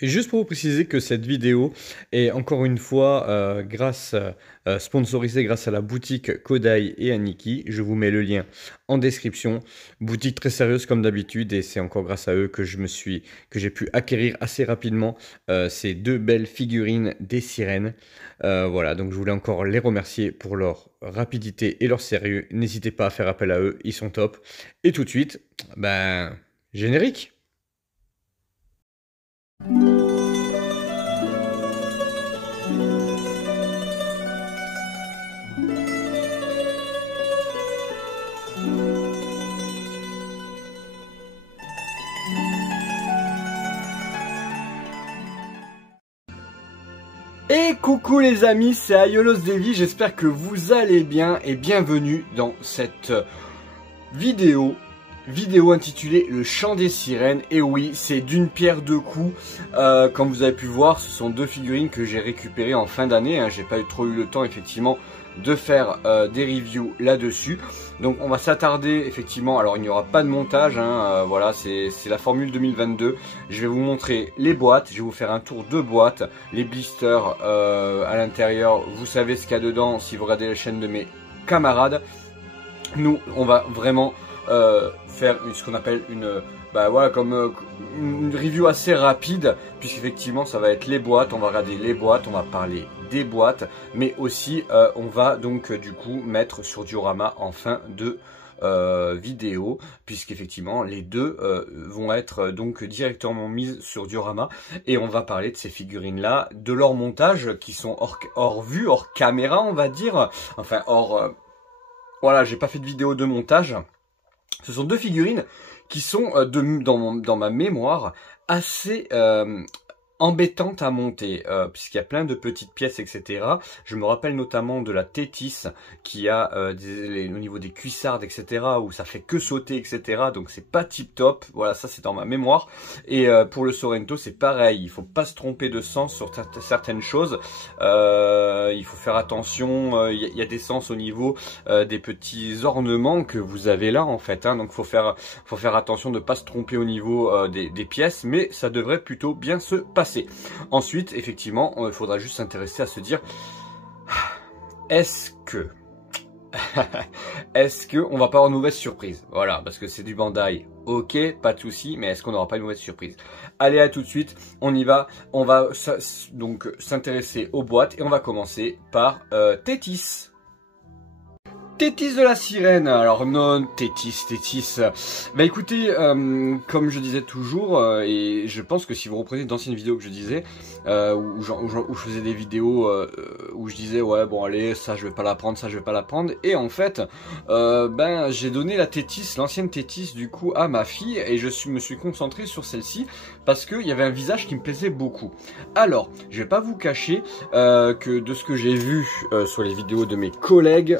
Et juste pour vous préciser que cette vidéo est encore une fois sponsorisée grâce à la boutique Kodai et Aniki. Je vous mets le lien en description. Boutique très sérieuse comme d'habitude et c'est encore grâce à eux que j'ai pu acquérir assez rapidement ces deux belles figurines des sirènes. Voilà, donc je voulais encore les remercier pour leur rapidité et leur sérieux. N'hésitez pas à faire appel à eux, ils sont top. Et tout de suite, générique. Et coucou les amis, c'est Aiolos Devi, j'espère que vous allez bien et bienvenue dans cette vidéo intitulée Le Chant des Sirènes. Et oui, c'est d'une pierre deux coups. Comme vous avez pu voir, ce sont deux figurines que j'ai récupérées en fin d'année. J'ai pas trop eu le temps effectivement de faire des reviews là-dessus. Donc on va s'attarder effectivement, alors il n'y aura pas de montage, voilà, c'est la formule 2022. Je vais vous montrer les boîtes, je vais vous faire un tour de boîte, les blisters à l'intérieur, vous savez ce qu'il y a dedans si vous regardez la chaîne de mes camarades. Nous, on va vraiment faire ce qu'on appelle une review assez rapide, puisqu'effectivement ça va être les boîtes, on va regarder les boîtes, on va parler des boîtes, mais aussi on va donc du coup mettre sur diorama en fin de vidéo, puisqu'effectivement les deux vont être donc directement mises sur diorama, et on va parler de ces figurines là, de leur montage qui sont hors vue, hors caméra on va dire, enfin hors voilà, j'ai pas fait de vidéo de montage. Ce sont deux figurines qui sont dans ma mémoire assez embêtantes à monter, puisqu'il y a plein de petites pièces, etc. Je me rappelle notamment de la Thétis qui a au niveau des cuissardes, etc. où ça fait que sauter, etc. Donc c'est pas tip top. Voilà, ça c'est dans ma mémoire. Et pour le Sorrento c'est pareil. Il faut pas se tromper de sens sur certaines choses. Il faut faire attention. Il y a des sens au niveau des petits ornements que vous avez là en fait. Donc faut faire attention de ne pas se tromper au niveau des pièces, mais ça devrait plutôt bien se passer. Ensuite, effectivement, il faudra juste s'intéresser à se dire, est-ce que on va pas avoir une mauvaise surprise? Voilà, parce que c'est du Bandai, ok, pas de souci, mais est-ce qu'on n'aura pas une mauvaise surprise? Allez, à tout de suite, on y va. On va donc s'intéresser aux boîtes et on va commencer par Thétis. Thétis de la sirène, alors non, Thétis, bah écoutez, comme je disais toujours, et je pense que si vous reprenez d'anciennes vidéos que je disais, où je faisais des vidéos où je disais ouais bon allez, ça je vais pas la prendre, ça je vais pas la prendre, et en fait, j'ai donné la Thétis, l'ancienne Thétis du coup à ma fille, et me suis concentré sur celle-ci, parce qu'il y avait un visage qui me plaisait beaucoup. Alors, je vais pas vous cacher que de ce que j'ai vu sur les vidéos de mes collègues,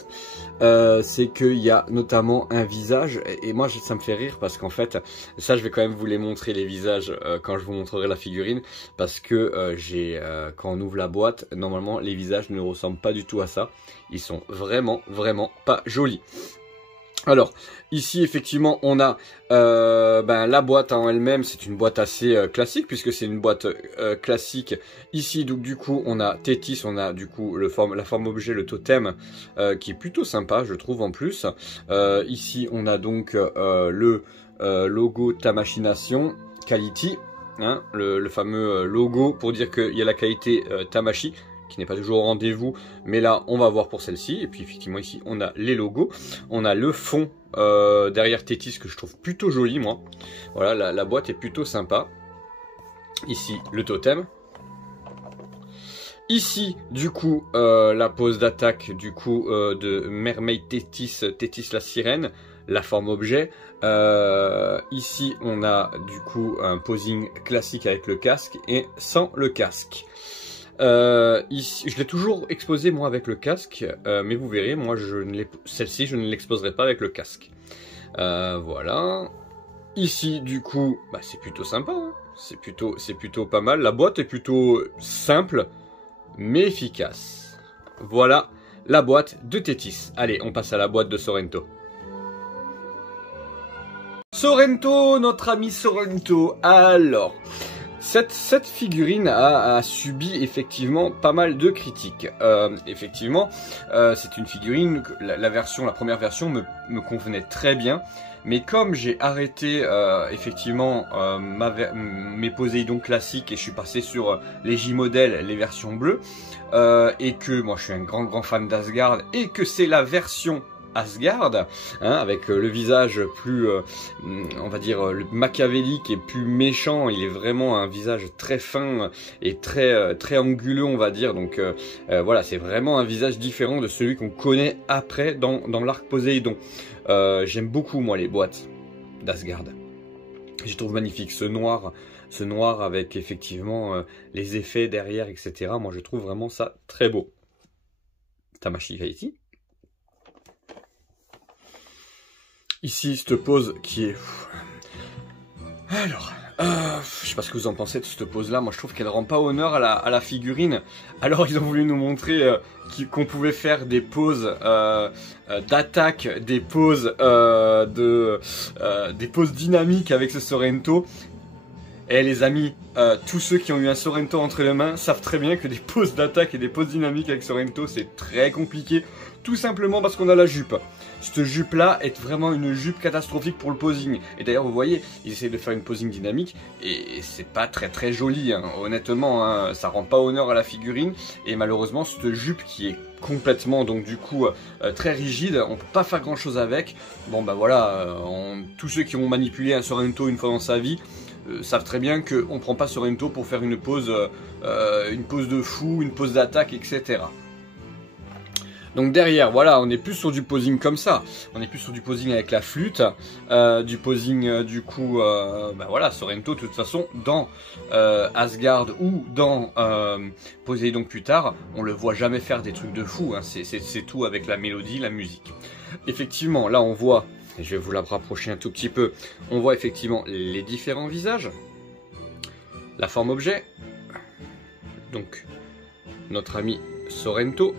c'est qu'il y a notamment un visage, et moi ça me fait rire parce qu'en fait, ça je vais quand même vous les montrer les visages quand je vous montrerai la figurine, parce que quand on ouvre la boîte, normalement les visages ne ressemblent pas du tout à ça, ils sont vraiment pas jolis. Alors, ici effectivement on a la boîte en elle-même, c'est une boîte assez classique puisque c'est une boîte classique. Ici donc du coup on a Thétis, on a du coup la forme objet, le totem qui est plutôt sympa je trouve en plus. Ici on a donc le logo Tamashination Quality, le fameux logo pour dire qu'il y a la qualité Tamashi, qui n'est pas toujours au rendez-vous, mais là on va voir pour celle-ci. Et puis effectivement ici on a les logos, on a le fond derrière Thétis que je trouve plutôt joli moi. Voilà, la boîte est plutôt sympa. Ici le totem. Ici du coup la pose d'attaque du coup de Mermaid Thétis la sirène, la forme objet. Ici on a du coup un posing classique avec le casque et sans le casque. Ici, je l'ai toujours exposé moi avec le casque, mais vous verrez, moi celle-ci je ne l'exposerai pas avec le casque. Voilà. Ici du coup, c'est plutôt sympa, c'est plutôt pas mal. La boîte est plutôt simple, mais efficace. Voilà la boîte de Thétis. Allez, on passe à la boîte de Sorrento. Sorrento, notre ami Sorrento. Alors, Cette figurine a subi effectivement pas mal de critiques. Effectivement, c'est une figurine, la première version me convenait très bien. Mais comme j'ai arrêté effectivement mes Poséidon classiques et je suis passé sur les J-modèles, les versions bleues, et que moi je suis un grand fan d'Asgard et que c'est la version Asgard, hein, avec le visage plus, on va dire, le machiavélique et plus méchant. Il est vraiment un visage très fin et très anguleux, on va dire. Donc voilà, c'est vraiment un visage différent de celui qu'on connaît après dans l'arc Poséidon. J'aime beaucoup moi les boîtes d'Asgard. Je trouve magnifique ce noir avec effectivement les effets derrière, etc. Moi je trouve vraiment ça très beau. Tamashii Haiti. Ici, cette pose qui est... Alors, je sais pas ce que vous en pensez de cette pose-là. Moi, je trouve qu'elle rend pas honneur à la figurine. Alors, ils ont voulu nous montrer qu'on pouvait faire des poses d'attaque, des poses dynamiques avec ce Sorrento. Et les amis, tous ceux qui ont eu un Sorrento entre les mains savent très bien que des poses d'attaque et des poses dynamiques avec Sorrento, c'est très compliqué. Tout simplement parce qu'on a la jupe. Cette jupe-là est vraiment une jupe catastrophique pour le posing. Et d'ailleurs, vous voyez, ils essayent de faire une posing dynamique et c'est pas très joli. Hein. Honnêtement, hein, ça rend pas honneur à la figurine. Et malheureusement, cette jupe qui est complètement, donc du coup, très rigide, on peut pas faire grand-chose avec. Bon, bah voilà, tous ceux qui ont manipulé un Sorrento une fois dans sa vie savent très bien qu'on ne prend pas Sorrento pour faire une pose de fou, une pose d'attaque, etc. Donc derrière, voilà, on n'est plus sur du posing comme ça. On est plus sur du posing avec la flûte, du posing du coup, bah voilà, Sorrento de toute façon dans Asgard ou dans Poséidon plus tard, on le voit jamais faire des trucs de fou. Hein. C'est tout avec la mélodie, la musique. Effectivement, là on voit, et je vais vous la rapprocher un tout petit peu, on voit effectivement les différents visages, la forme objet, donc notre ami Sorrento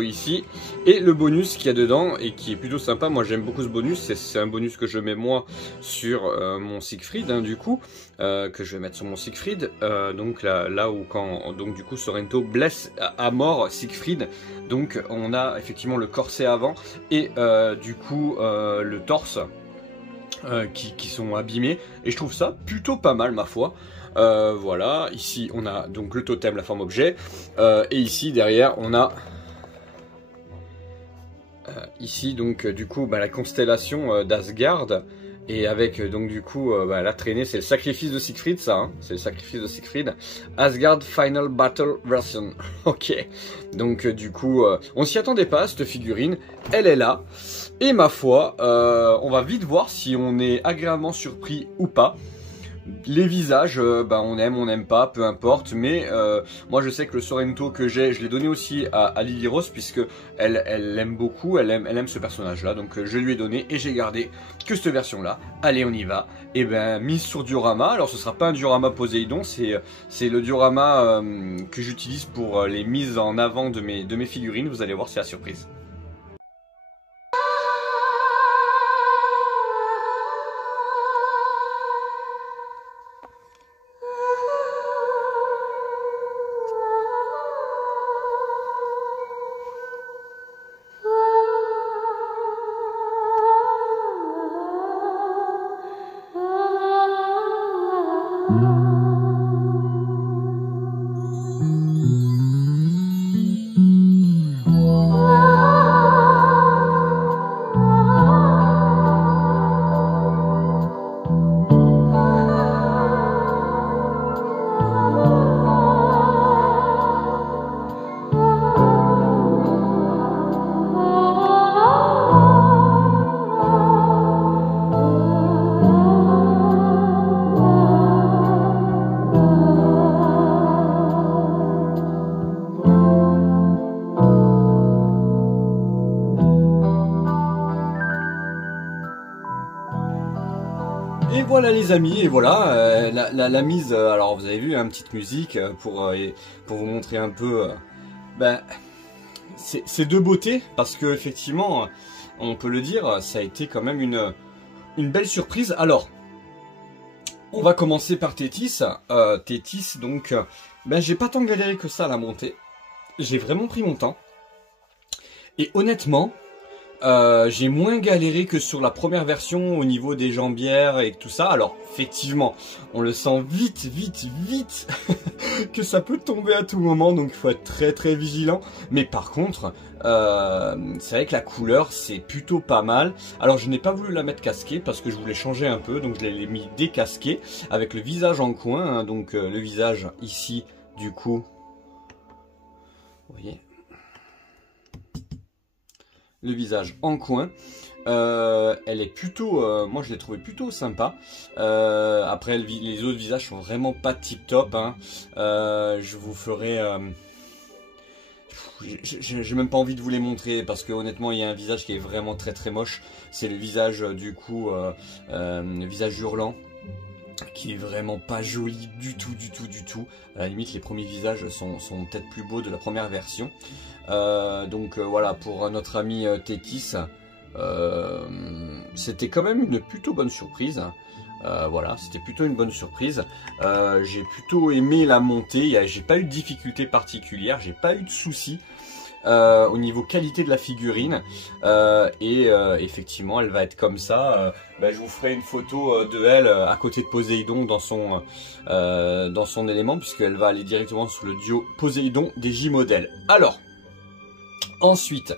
ici, et le bonus qu'il y a dedans et qui est plutôt sympa. Moi j'aime beaucoup ce bonus, c'est un bonus que je mets moi sur mon Siegfried, hein, du coup, que je vais mettre sur mon Siegfried, donc là où quand donc du coup Sorrento blesse à mort Siegfried, donc on a effectivement le corset avant et du coup le torse qui sont abîmés, et je trouve ça plutôt pas mal ma foi. Voilà, ici on a donc le totem, la forme objet, et ici derrière on a ici donc du coup la constellation d'Asgard, et avec donc du coup la traînée, c'est le sacrifice de Siegfried, ça, hein, c'est le sacrifice de Siegfried, Asgard Final Battle Version. Ok, donc du coup on s'y attendait pas à cette figurine, elle est là, et ma foi on va vite voir si on est agréablement surpris ou pas. Les visages, on aime, on n'aime pas, peu importe, mais moi je sais que le Sorrento que j'ai, je l'ai donné aussi à Lily Rose, puisque elle l'aime beaucoup, elle aime ce personnage là, donc je lui ai donné et j'ai gardé que cette version là. Allez, on y va. Et mise sur diorama. Alors ce sera pas un diorama Poséidon, c'est le diorama que j'utilise pour les mises en avant de mes figurines. Vous allez voir, c'est la surprise. Et voilà les amis, et voilà la mise, alors vous avez vu, une petite musique pour vous montrer un peu, c'est de beauté, parce que effectivement, on peut le dire, ça a été quand même une belle surprise. Alors, On va commencer par Tétis. Tétis, donc, ben, j'ai pas tant galéré que ça à la montée. J'ai vraiment pris mon temps. Et honnêtement, j'ai moins galéré que sur la première version au niveau des jambières et tout ça. Alors, effectivement, on le sent vite que ça peut tomber à tout moment, donc il faut être très vigilant. Mais par contre, c'est vrai que la couleur, c'est plutôt pas mal. Alors, je n'ai pas voulu la mettre casquée parce que je voulais changer un peu, donc je l'ai mis décasquée avec le visage en coin, hein, donc le visage ici, du coup, vous voyez, le visage en coin. Elle est plutôt, moi je l'ai trouvé plutôt sympa. Après les autres visages sont vraiment pas tip top, hein. Je vous ferai, j'ai même pas envie de vous les montrer parce que honnêtement il y a un visage qui est vraiment très moche. C'est le visage du coup, le visage hurlant, qui est vraiment pas joli du tout. À la limite, les premiers visages sont peut-être plus beaux de la première version. Donc voilà, pour notre ami Tétis, c'était quand même une plutôt bonne surprise. Voilà, c'était plutôt une bonne surprise. J'ai plutôt aimé la montée, j'ai pas eu de difficulté particulière, j'ai pas eu de soucis. Au niveau qualité de la figurine, effectivement elle va être comme ça. Je vous ferai une photo de elle à côté de Poséidon dans son élément, puisqu'elle va aller directement sur le duo Poséidon des J-Modèles. Alors ensuite,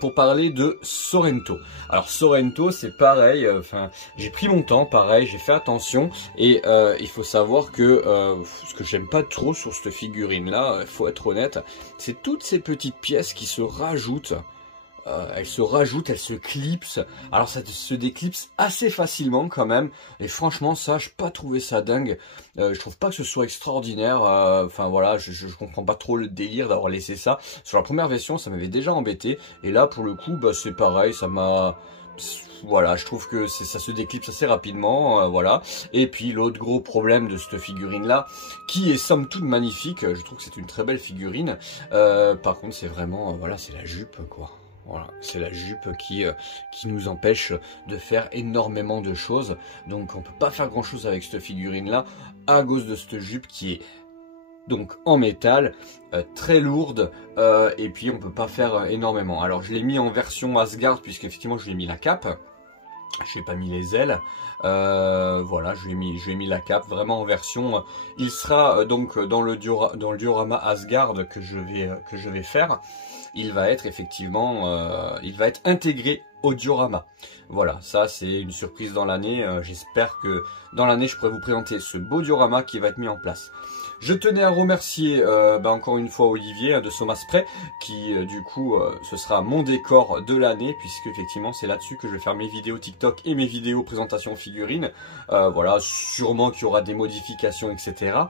pour parler de Sorrento. Alors Sorrento, c'est pareil, j'ai pris mon temps, pareil, j'ai fait attention, et il faut savoir que ce que j'aime pas trop sur cette figurine-là, il faut être honnête, c'est toutes ces petites pièces qui se rajoutent. Elle se clipse. Alors ça se déclipse assez facilement quand même. Et franchement ça, je n'ai pas trouvé ça dingue. Je trouve pas que ce soit extraordinaire. Enfin voilà, je comprends pas trop le délire d'avoir laissé ça. Sur la première version, ça m'avait déjà embêté. Et là pour le coup, c'est pareil, ça m'a... Voilà, je trouve que ça se déclipse assez rapidement, voilà. Et puis l'autre gros problème de cette figurine là, qui est somme toute magnifique, je trouve que c'est une très belle figurine. Par contre c'est vraiment, voilà, c'est la jupe quoi. Voilà, c'est la jupe qui nous empêche de faire énormément de choses. Donc on peut pas faire grand chose avec cette figurine là à cause de cette jupe qui est donc en métal, très lourde, et puis on peut pas faire énormément. Alors je l'ai mis en version Asgard puisque effectivement je lui ai mis la cape. Je n'ai pas mis les ailes, voilà, je lui ai mis la cape vraiment en version. Il sera donc dans le diorama Asgard que je vais faire. Il va être effectivement, il va être intégré au diorama. Voilà, ça c'est une surprise dans l'année. J'espère que dans l'année je pourrai vous présenter ce beau diorama qui va être mis en place. Je tenais à remercier encore une fois Olivier de Soma Spray qui du coup ce sera mon décor de l'année, puisque effectivement c'est là-dessus que je vais faire mes vidéos TikTok et mes vidéos présentation figurines. Voilà, sûrement qu'il y aura des modifications, etc.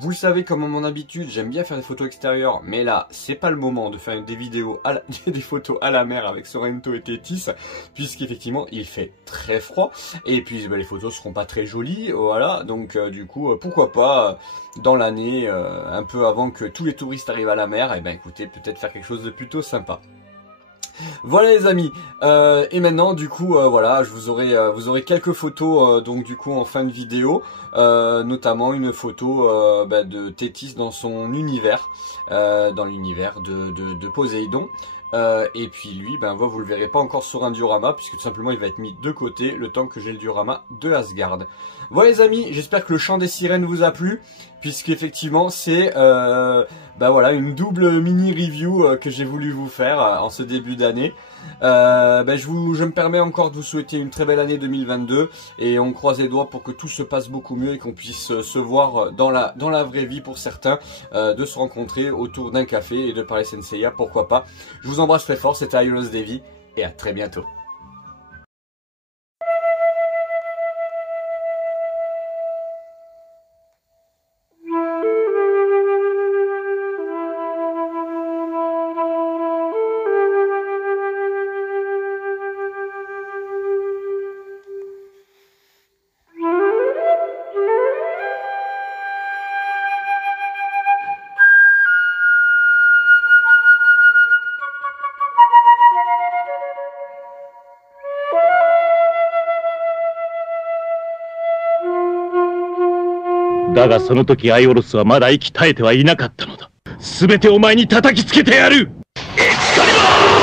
Vous le savez, comme à mon habitude, j'aime bien faire des photos extérieures, mais là, c'est pas le moment de faire des vidéos, des photos à la mer avec Sorrento et Tétis, puisqu'effectivement, il fait très froid, et puis les photos seront pas très jolies, voilà, donc du coup, pourquoi pas, dans l'année, un peu avant que tous les touristes arrivent à la mer, et ben écoutez, peut-être faire quelque chose de plutôt sympa. Voilà les amis, et maintenant du coup voilà, vous aurez quelques photos donc du coup en fin de vidéo, notamment une photo de Tétis dans son univers, dans l'univers de Poséidon. Et puis lui, vous le verrez pas encore sur un diorama, puisque tout simplement il va être mis de côté le temps que j'ai le diorama de Asgard. Voilà les amis, j'espère que le chant des sirènes vous a plu, puisqu'effectivement c'est voilà, une double mini review que j'ai voulu vous faire en ce début d'année. Je me permets encore de vous souhaiter une très belle année 2022, et on croise les doigts pour que tout se passe beaucoup mieux et qu'on puisse se voir dans la vraie vie pour certains, de se rencontrer autour d'un café et de parler Senseiya, pourquoi pas. Je vous embrasse très fort, c'était Ionos Devi et à très bientôt. だがその時アイオロスはまだ息絶えてはいなかったのだ。全てお前に叩きつけてやる。エクスカリバー！